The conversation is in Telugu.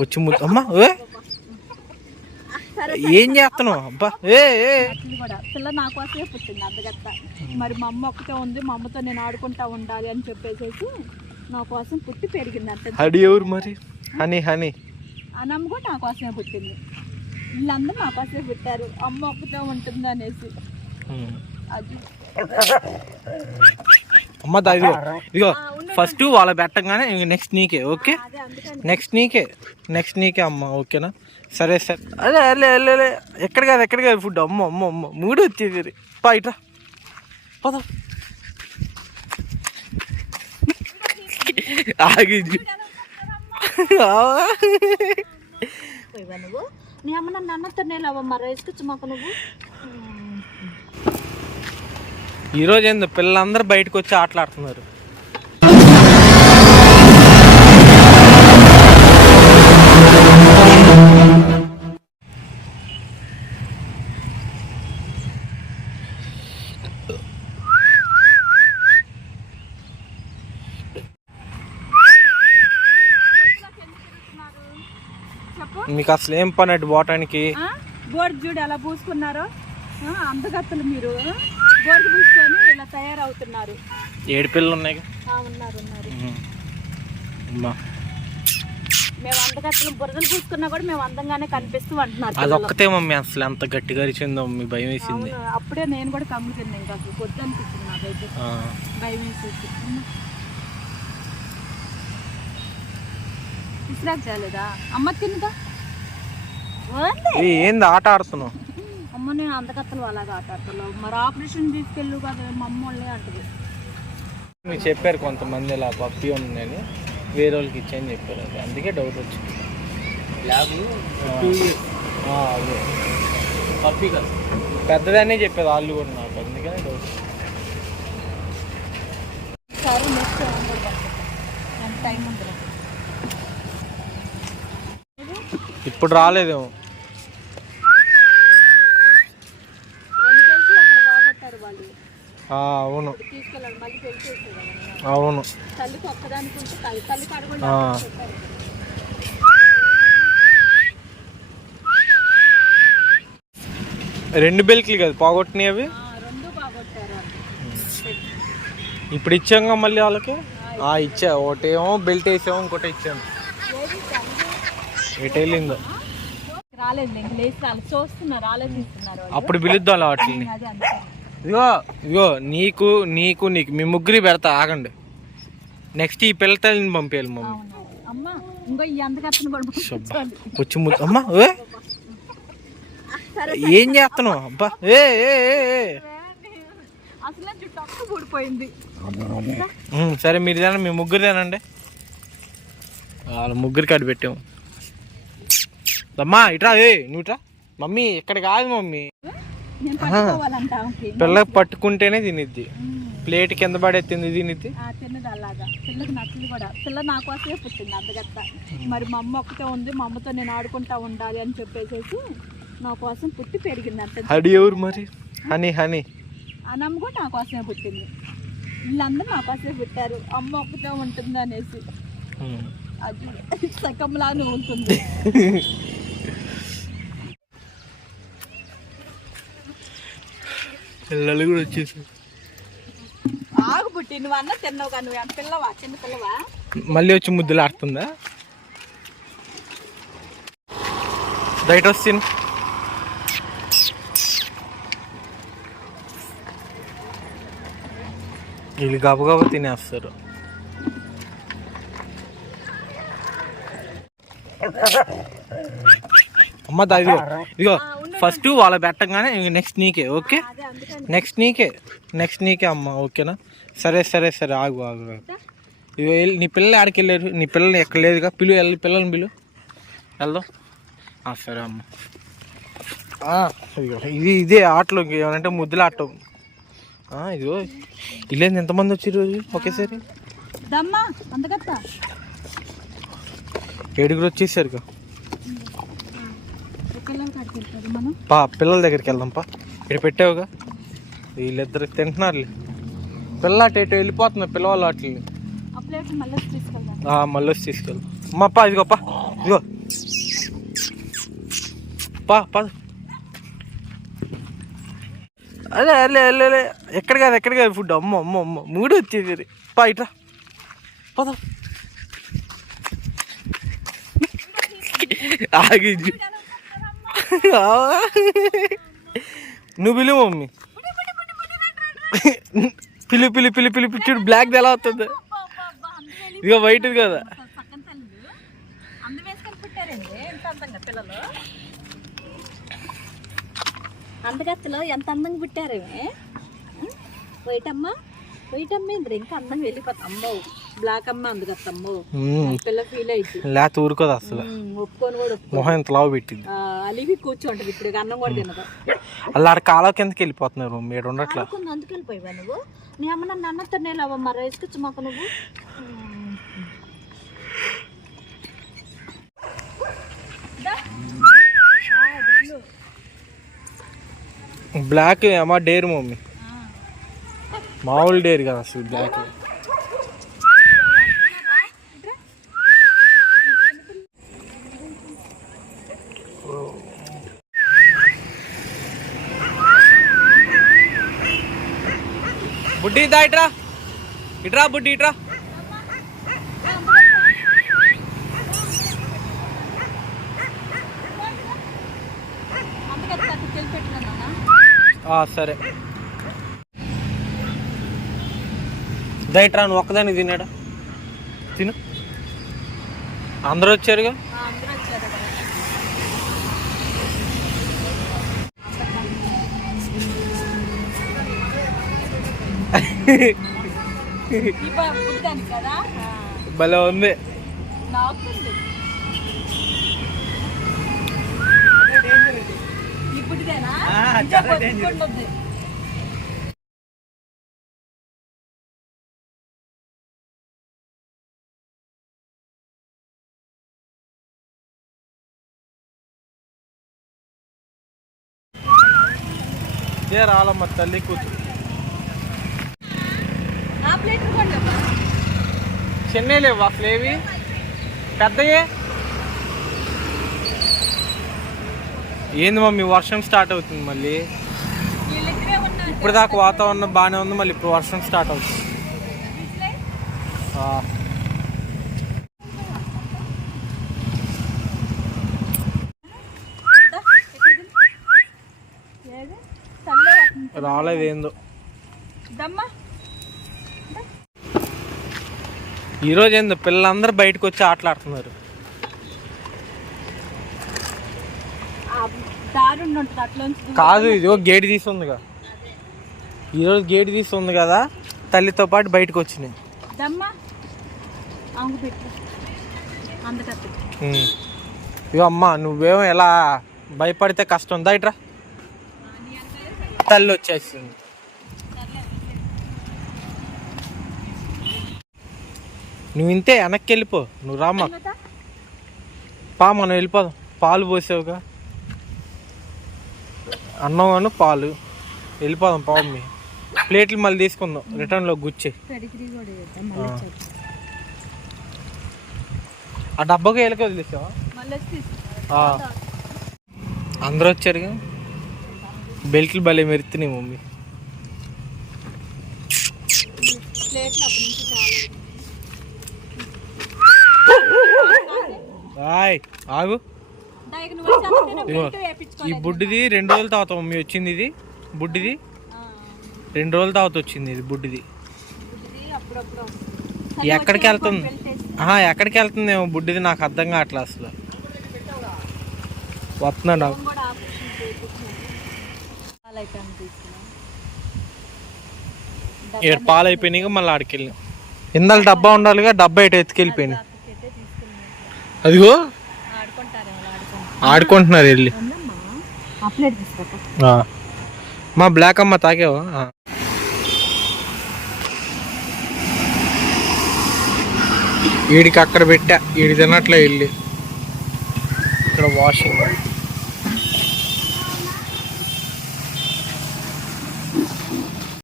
వచ్చి ముద్దు. అమ్మా ఏ? ఏం చేస్తున్నావు? అబ్బా ఏ పిల్ల నా కోసమే పుట్టింది అందగత్త. మరి మా అమ్మ ఒక్కటే ఉంది మా అమ్మతో నేను ఆడుకుంటా ఉండాలి అని చెప్పేసేసి నా కోసం పుట్టి పెరిగింది అంత హడి ఎవరు మరి? Honey honey. అన్నమ్మ కూడా నా కోసమే పుట్టింది. వీళ్ళందరూ నా కోసమే పుట్టారు. అమ్మ ఒక్కతే ఉంటుంది అనేసి. అది. అమ్మ దా ఇదిగో ఇదిగో. ఫస్ట్ వాళ్ళ పెట్టగానే నెక్స్ట్ నీకే ఓకే అదే నెక్స్ట్ నీకే నెక్స్ట్ నీకే అమ్మ ఓకేనా సరే సరే. అదే అల్లే అల్లే ఎక్కడ కాదు ఎక్కడ కాదు ఫుడ్ అమ్మ అమ్మ అమ్మ. మూడు వచ్చేది పా ఇట్రా పద. ఆగి. పోయివా నువ్వు? నీ అమ్మ నన్ను అన్నతో నేలవ్వ మరి వేసుకొచ్చు మాకు నువ్వు. ఈరోజు ఏందో పిల్లలందరూ బయటకు వచ్చి ఆటలాడుతున్నారు. మీకు అసలు ఏం పని అటు పోవటానికి? బోర్డు చూడు ఎలా పూసుకున్నారో. అందగత్తలు మీరు? బోర్డు పూసుకొని ఇలా తయారవుతున్నారు. ఏడు పిల్లలు ఉన్నాయి ఆ, ఉన్నారు ఉన్నారు. అమ్మా. మేము అందగత్తలు బురదలు పూసుకున్నా కూడా మేము అందంగానే కనిపిస్తూ అంటున్నారు అది ఒక్కతే మమ్మీ అసలు ఎంత గట్టిగా అరిచిందో మమ్మీ భయం వేసింది. అవును, అప్పుడే నేను కూడా కమ్ములు తిన్నా ఇంకా అసలు కొద్ది అనిపించింది నాకైతే. ఆ. భయం వేసేసి. ఇసురాకు చాలేదా అమ్మ తిన్నదా? ఏంది ఆట ఆడుతున్నావు? అమ్మ నేను అందకత్తలు అలాగా ఆట ఆడతాను మరి ఆపరేషన్ తీసుకెళ్ళు కదా మా అమ్మ వాళ్ళే అంటది. మీకు చెప్పారు కొంతమంది ఇలా పప్పి ఉందని వేరే వాళ్ళకి ఇచ్చాయని చెప్పారు. అది అందుకే డౌట్ వచ్చింది. ఆ, అదే. పప్పి కదా. పెద్దదనే చెప్పేది వాళ్ళు కూడా నాకు అందుకనే డౌట్ సరే నెక్స్ట్ ఎంత టైం ఉంటుంది ఇప్పుడు రాలేదేమో రెండు కలిసి అక్కడ బాగొట్టారు వాళ్ళు ఆ, అవును తీసుకెళ్ళాలి మళ్ళీ పెళ్ళి చేసేది కదా. అవును తల్లికి ఒక్కదానికి ఉంటే తల్లి తల్లి కాడ కూడా ఆ. పెట్టారు. రెండు బెల్ట్లు కదా పోగొట్టినాయి అవి? ఇప్పుడు ఇచ్చాంగా మళ్ళీ వాళ్ళకి? ఆ, ఇచ్చా. ఒకటేమో బెల్ట్ వేసాము ఇంకోటి ఇచ్చాను? ఎటు వెళ్ళిందో రాలేదు చూస్తున్నారు ఆలోచిస్తున్నారు. అప్పుడు పిలుద్దాం వాటిని ఇదిగో ఇదిగో నీకు నీకు నీకు. మీ ముగ్గురి పెడతా ఆగండి. నెక్స్ట్ ఈ పిల్ల తల్లిని పంపేయాలి మమ్మీ. అమ్మ కూడా వచ్చి ముద్దు. ఏ? చేస్తున్నావు? అబ్బా ఏ సరే మీరు తినండి మీ ముగ్గురు తినండి వాళ్ళ ముగ్గురికి అడ్డు పెట్టాము. అమ్మా ఇట్రా ఏ నువ్వు ఇట్రా మమ్మీ ఇక్కడ కాదు మమ్మీ. పిల్లకి పట్టుకుంటేనే తినిద్ది. ప్లేట్ కింద పడే తింది తినిద్ది? తిన్నది అలాగా. పిల్లకి నచ్చదు కూడా. పిల్ల నా కోసమే పుట్టింది అందగత్త మరి మా అమ్మ ఒక్కటే ఉంది. మా అమ్మతో నేను ఆడుకుంటా ఉండాలి అని చెప్పేసేసి నా కోసం పుట్టి పెరిగింది అంత. హడి ఎవరు మరి? Honey honey. అన్నమ్మ కూడా నా కోసమే పుట్టింది. వీళ్ళందరూ నా కోసమే పుట్టారు. అమ్మ ఒక్కటే ఉంటుంది అనేసి. అది సకంలానే ఉంటుంది. పిల్లలు కూడా వచ్చేసి. ఆగు పుట్టి నువ్వు అన్న తిన్నావు కానీ నువ్వు ఎంత పిల్లవా? చిన్న పిల్లవా? మళ్ళీ వచ్చి ముద్దులు ఆడుతుందా? బయట వస్తుంది. వీళ్ళు గబగబా తినేస్తారు. అమ్మ దా ఇదిగో ఇదిగో. ఫస్ట్ వాళ్ళ పెట్టగానే నెక్స్ట్ నీకే ఓకే? నెక్స్ట్ నీకే. నెక్స్ట్ నీకే అమ్మ ఓకేనా? సరే సరే సరే ఆగు ఆగు నీ పిల్లలు ఆడికి వెళ్ళారు. నీ పిల్లలు ఎక్కడ లేదుగా పిలు వెళ్ళి పిల్లల్ని పిలు. వెళ్దాం. సరే అమ్మ. ఇది ఇదే ఆటలో ఏమంటే ముద్దుల ఆట ఇదిగో ఇల్లేంది ఎంతమంది వచ్చి రోజు ఒకేసారి? ఏడుగురు వచ్చేసారు పా పిల్లల దగ్గరికి వెళ్దాం పా. ఇక్కడ పెట్టావుగా? వీళ్ళిద్దరు తింటున్నారులే. పిల్ల అటు ఇటు వెళ్ళిపోతున్నాయి పిల్లవాళ్ళు వాటిని మళ్ళీ వచ్చి తీసుకెళ్ళు అమ్మ పా ఇదిగో పా ఇదిగో. పా పా. అదే అల్లే అల్లే అల్లే ఎక్కడ కాదు ఎక్కడ కాదు ఫుడ్ అమ్మ అమ్మ అమ్మ. మూడు వచ్చేది పా ఇట్రా పద. ఆగి. నువ్వు పిలువు మమ్మీ. పిలి పిలి పిలి పిలి పిలి చూడు బ్లాక్ ఎలా అవుతుంది ఇదిగో వైట్ కదా. అందగత్తలో ఎంత అందంగా పుట్టారేమే వైట్ అమ్మ వైట్ అమ్మ ఇంద్ర ఇంకా అందంగా వెళ్ళిపోతా. అమ్మో బ్లాక్ అమ్మ అందుకత్త అమ్మో మ్మ్. పిల్ల ఫీల్ అయితే లేత ఊరుకోదు అసలు. ఒప్పుకొని కూడా మొహం ఎంత లావు పెట్టింది ఆ, అలిగి కూర్చోంటది ఇప్పుడు ఇక అన్నం కూడా తినదు. అలా ఆడ కాలువ కిందకి వెళ్ళిపోతున్నారు మమ్మీ ఇక్కడ ఉండట్లా. అనుకుంది అందుకు వెళ్ళిపోయావా నువ్వు? నీ అమ్మ నన్ను అన్నతో నేలవమ్మ రైస్కొచ్చు మాకు నువ్వు. బ్లాక్ అమ్మ డేర్ మమ్మీ. మామూలు డేర్ కదా అసలు బ్లాక్. బుడ్డి దా ఇట్రా. ఇట్రా బుడ్డి ఇట్రా. సరే. దయట్రా నువ్వు ఒక్కదాన్ని తినాడా? తిను. అందరూ వచ్చారుగా? భలే ఉంది. రాలమ్మ తల్లి కూతురు. చిన్న లేవు అసలు ఏవి పెద్దయే? ఏంది మమ్మీ వర్షం స్టార్ట్ అవుతుంది మళ్ళీ? ఇప్పుడు దాకా వాతావరణం బాగానే ఉంది మళ్ళీ ఇప్పుడు వర్షం స్టార్ట్ అవుతుంది. ఆ, దా, ఇక్కడ దిగు. ఏది? చల్లగా వస్తుంది. రాలేదు ఏందో దమ్మా. ఈరోజు ఏందో పిల్లలందరూ బయటకు వచ్చి ఆటలాడుతున్నారు. కాదు ఇదిగో గేట్ తీసి ఉందిగా ఈరోజు గేట్ తీసి ఉంది కదా తల్లితో పాటు బయటకు వచ్చినాయి. ఇగో అమ్మా నువ్వేమో ఎలా భయపడితే కష్టం దా ఇట్రా? తల్లి వచ్చేసింది. నువ్వు ఇంతే వెనక్కి వెళ్ళిపో నువ్వు రామ్మా. పా మనం వెళ్ళిపోదాం. పాలు పోసావుగా. అన్నం అను పాలు. వెళ్ళిపోదాం పావు మీ. ప్లేట్లు మళ్ళీ తీసుకుందాం. రిటర్న్లో గుచ్చే. ఆ. డబ్బాకి వెళ్ళక వదిలేసావా. అందరూ వచ్చారుగా బెల్ట్లు భలే మెరుతున్నాయి మమ్మీ. ఆయ్ ఆగు. ఈ. బుడ్డిది రెండు రోజుల తర్వాత మమ్మీ వచ్చింది ఇది. బుడ్డిది? రెండు రోజుల తర్వాత వచ్చింది ఇది బుడ్డిది. ఎక్కడికి వెళ్తుంది? ఎక్కడికి వెళ్తుందేమో బుడ్డిది నాకు అర్థం కావట్లే అసలు. వస్తున్నాడు. ఇక్కడ పాలు మళ్ళీ ఆడికి వెళ్ళాం ఇందాక డబ్బా ఉండాలిగా డబ్బా ఇటు తీసుకున్నాను. అదిగో. ఆడుకుంటున్నారు వెళ్ళి. మా బ్లాక్ అమ్మ తాగేవా. వీడికి అక్కడ పెట్టా వీడి తినట్లే వెళ్ళి ఇక్కడ వాషింగ్